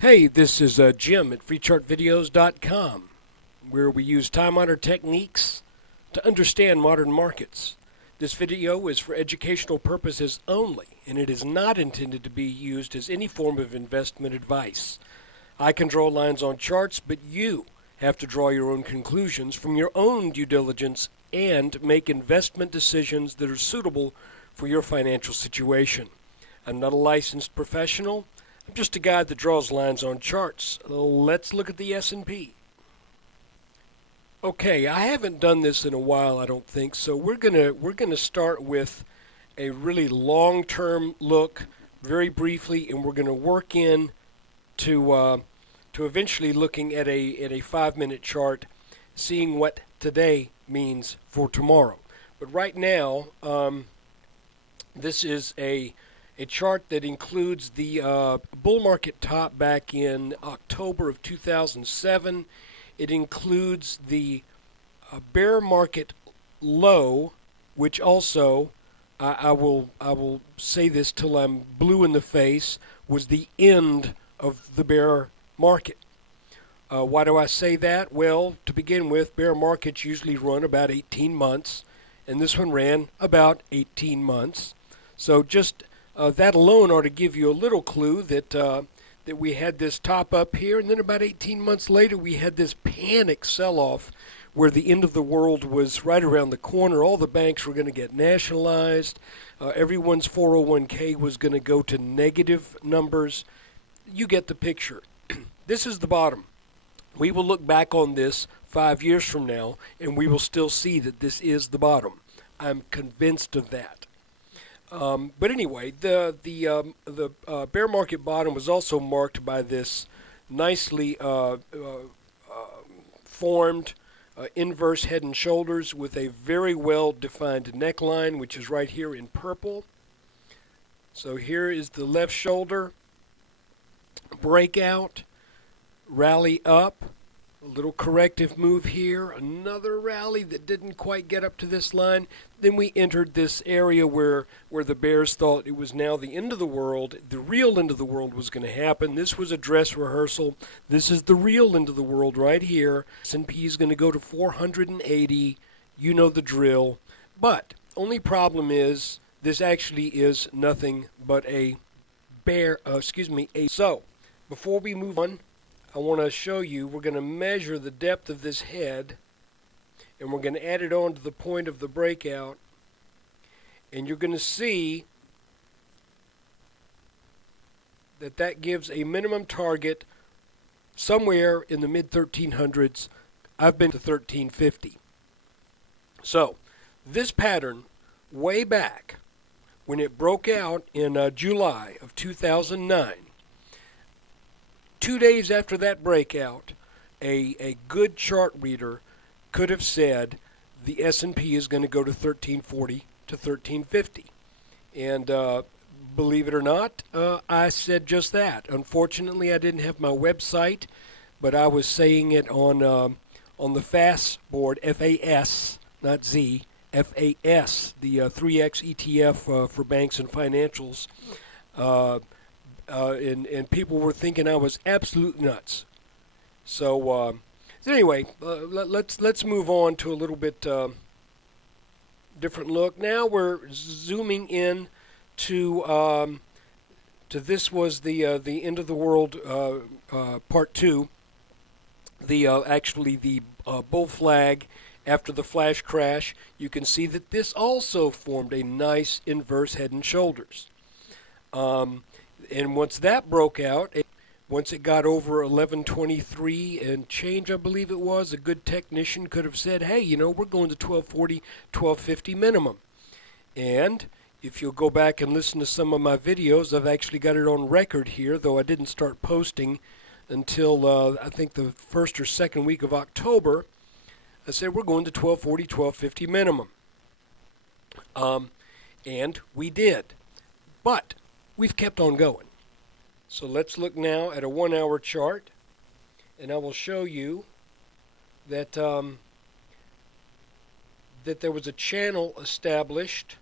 Hey, this is Jim at FreeChartVideos.com, where we use time-honored techniques to understand modern markets. This video is for educational purposes only, and it is not intended to be used as any form of investment advice. I can draw lines on charts, but you have to draw your own conclusions from your own due diligence and make investment decisions that are suitable for your financial situation. I'm not a licensed professional. I'm just a guy that draws lines on charts. Let's look at the S&P. Okay, I haven't done this in a while, I don't think, so we're gonna start with a really long-term look, very briefly, and we're gonna work in to eventually looking at a 5-minute chart, seeing what today means for tomorrow. But right now, this is a chart that includes the bull market top back in October of 2007. It includes the bear market low, which also I will say this till I'm blue in the face, was the end of the bear market. Why do I say that? Well, to begin with, bear markets usually run about 18 months, and this one ran about 18 months. So just that alone ought to give you a little clue that that we had this top up here, and then about 18 months later we had this panic sell-off where the end of the world was right around the corner. All the banks were going to get nationalized. Everyone's 401k was going to go to negative numbers. You get the picture. This is the bottom. We will look back on this 5 years from now, and we will still see that this is the bottom. I'm convinced of that. But anyway, the bear market bottom was also marked by this nicely formed inverse head and shoulders with a very well defined neckline, which is right here in purple. So here is the left shoulder, breakout, rally up, a little corrective move here, another rally that didn't quite get up to this line. Then we entered this area where the bears thought it was now the end of the world. The real end of the world was going to happen. This was a dress rehearsal. This is the real end of the world right here. S&P is going to go to 480. You know the drill. But only problem is this actually is nothing but a So before we move on, I want to show you, we're going to measure the depth of this head, and we're going to add it on to the point of the breakout, and you're going to see that that gives a minimum target somewhere in the mid-1300s. I've been to 1350. So this pattern, way back when it broke out in July of 2009, 2 days after that breakout, a good chart reader could have said the S&P is going to go to 1340 to 1350. And believe it or not, I said just that. Unfortunately, I didn't have my website, but I was saying it on the FAS board, FAS, not Z, FAS, the 3X ETF for banks and financials. And people were thinking I was absolute nuts. So anyway, let's move on to a little bit different look. Now we're zooming in to this was the end of the world part 2. Actually the bull flag after the flash crash. You can see that this also formed a nice inverse head and shoulders. And once that broke out, once it got over 1123 and change, I believe it was, a good technician could have said, hey, you know, we're going to 1240, 1250 minimum. And if you'll go back and listen to some of my videos, I've actually got it on record here, though I didn't start posting until I think the first or second week of October. I said we're going to 1240, 1250 minimum. And we did. But we've kept on going. So let's look now at a 1-hour chart, and I will show you that that there was a channel established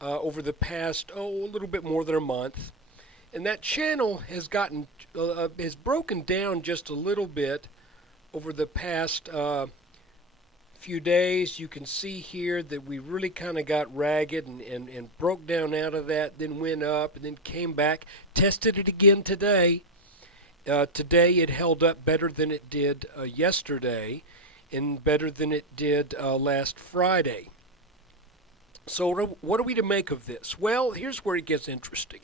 over the past, a little bit more than a month, And that channel has has broken down just a little bit over the past few days. You can see here that we really kind of got ragged and broke down out of that, then went up and then came back, tested it again today. Today it held up better than it did yesterday and better than it did last Friday. So what are we to make of this? Well, here's where it gets interesting.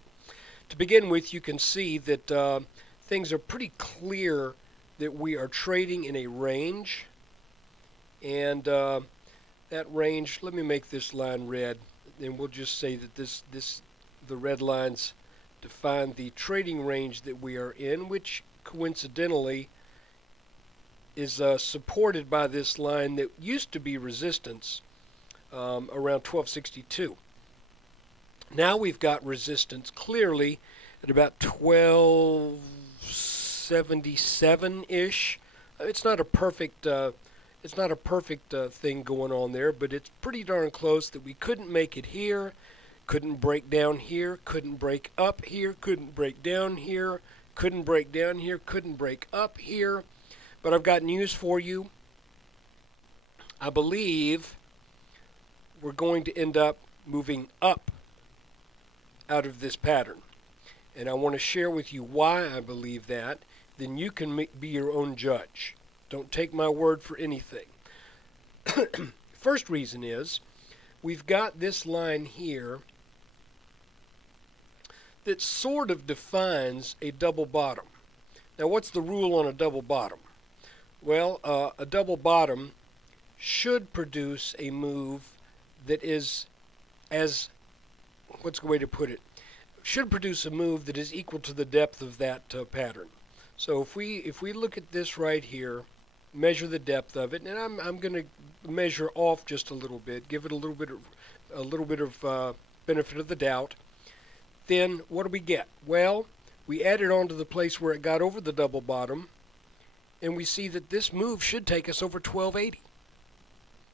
To begin with, you can see that things are pretty clear that we are trading in a range. And that range, let me make this line red, and we'll just say that the red lines define the trading range that we are in, which coincidentally is supported by this line that used to be resistance around 1262. Now we've got resistance clearly at about 1277-ish. It's not a perfect thing going on there, but it's pretty darn close that we couldn't make it here, couldn't break down here, couldn't break up here, couldn't break down here, couldn't break down here, couldn't break up here. But I've got news for you. I believe we're going to end up moving up out of this pattern. And I want to share with you why I believe that. Then you can be your own judge. Don't take my word for anything. First reason is we've got this line here that sort of defines a double bottom. Now, what's the rule on a double bottom? Well, a double bottom should produce a move that is what's the way to put it? Should produce a move that is equal to the depth of that pattern. So if we look at this right here, measure the depth of it, and I'm going to measure off just a little bit, give it a little bit of benefit of the doubt. Then what do we get? Well, we add it on to the place where it got over the double bottom, and we see that this move should take us over 1280.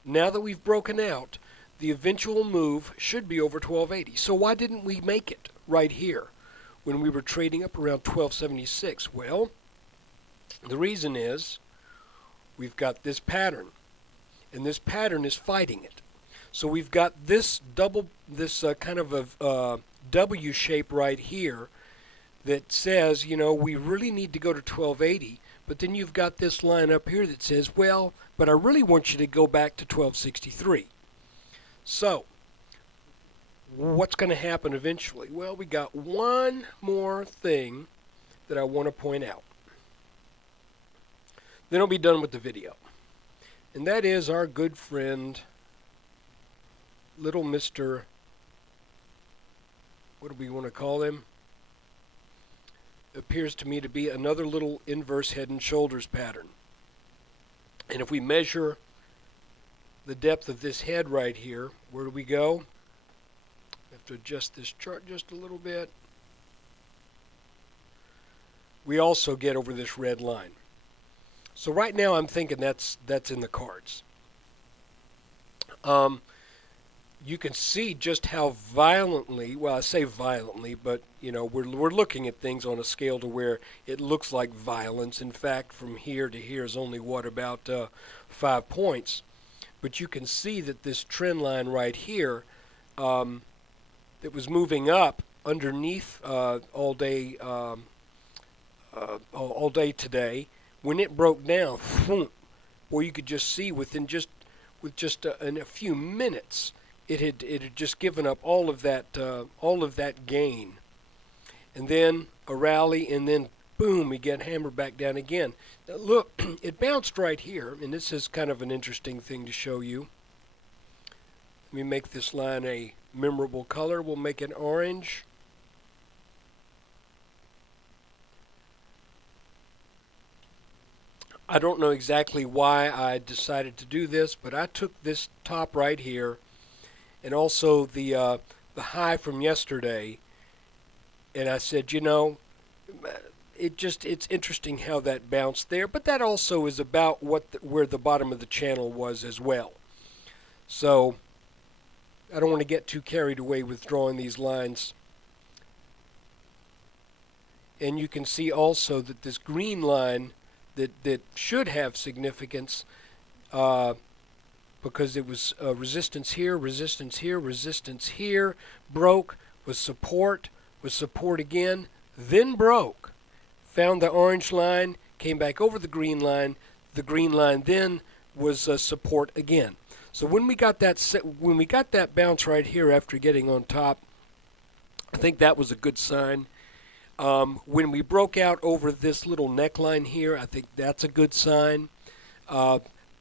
Now that we've broken out, the eventual move should be over 1280. So why didn't we make it right here when we were trading up around 1276? Well, the reason is we've got this pattern, and this pattern is fighting it. So we've got this kind of a W shape right here that says, you know, we really need to go to 1280, but then you've got this line up here that says, well, but I really want you to go back to 1263. So what's going to happen eventually? Well, we got one more thing that I want to point out. Then I'll be done with the video. And that is our good friend, little Mr. What do we want to call him? Appears to me to be another little inverse head and shoulders pattern. And if we measure the depth of this head right here, where do we go? I have to adjust this chart just a little bit. We also get over this red line. So right now I'm thinking that's in the cards. You can see just how violently, well, I say violently, but you know, we're looking at things on a scale to where it looks like violence. In fact, from here to here is only what, about 5 points. But you can see that this trend line right here that was moving up underneath all day today, when it broke down, boy, you could just see with just in a few minutes, it had just given up all of that gain, and then a rally, and then boom, we get hammered back down again. Now look, it bounced right here, and this is kind of an interesting thing to show you. Let me make this line a memorable color. We'll make it orange. I don't know exactly why I decided to do this, but I took this top right here and also the high from yesterday, and I said, you know, it's interesting how that bounced there, but that also is about where the bottom of the channel was as well. So I don't want to get too carried away with drawing these lines and you can see also that this green line that should have significance because it was resistance here, resistance here, resistance here, broke, was support again, then broke, found the orange line, came back over the green line then was support again. So when we got that bounce right here after getting on top, I think that was a good sign. When we broke out over this little neckline here, I think that's a good sign. I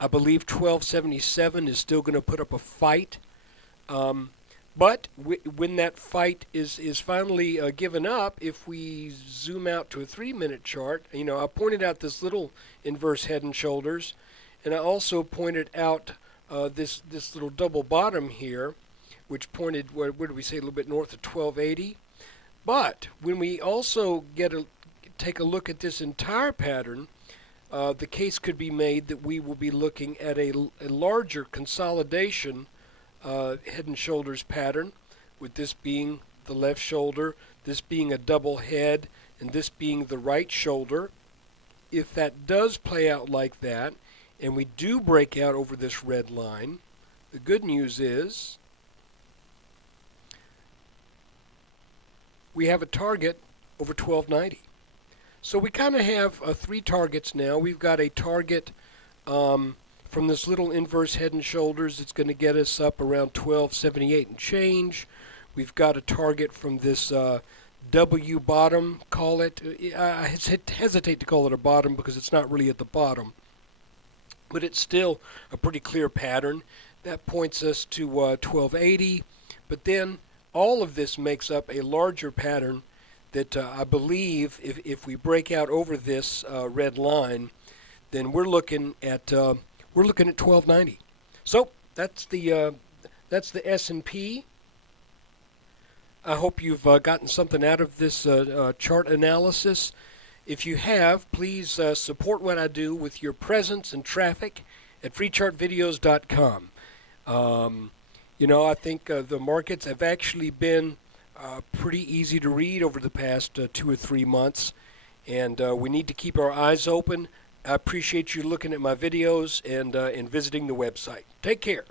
believe 1277 is still going to put up a fight. But when that fight is finally given up, if we zoom out to a 3-minute chart, I pointed out this little inverse head and shoulders, and I also pointed out this little double bottom here, which pointed, where did we say, a little bit north of 1280. But when we also take a look at this entire pattern, the case could be made that we will be looking at a larger consolidation head and shoulders pattern, with this being the left shoulder, this being a double head, and this being the right shoulder. If that does play out like that, and we do break out over this red line, the good news is we have a target over 1290. So we kind of have 3 targets now. We've got a target from this little inverse head and shoulders. It's going to get us up around 1278 and change. We've got a target from this W bottom, call it. I hesitate to call it a bottom because it's not really at the bottom, but it's still a pretty clear pattern. That points us to 1280, but then all of this makes up a larger pattern that I believe if we break out over this red line, then we're looking at 1290. So that's the S&P. I hope you've gotten something out of this chart analysis. If you have, please support what I do with your presence and traffic at freechartvideos.com. I think the markets have actually been pretty easy to read over the past 2 or 3 months, and we need to keep our eyes open. I appreciate you looking at my videos and visiting the website. Take care.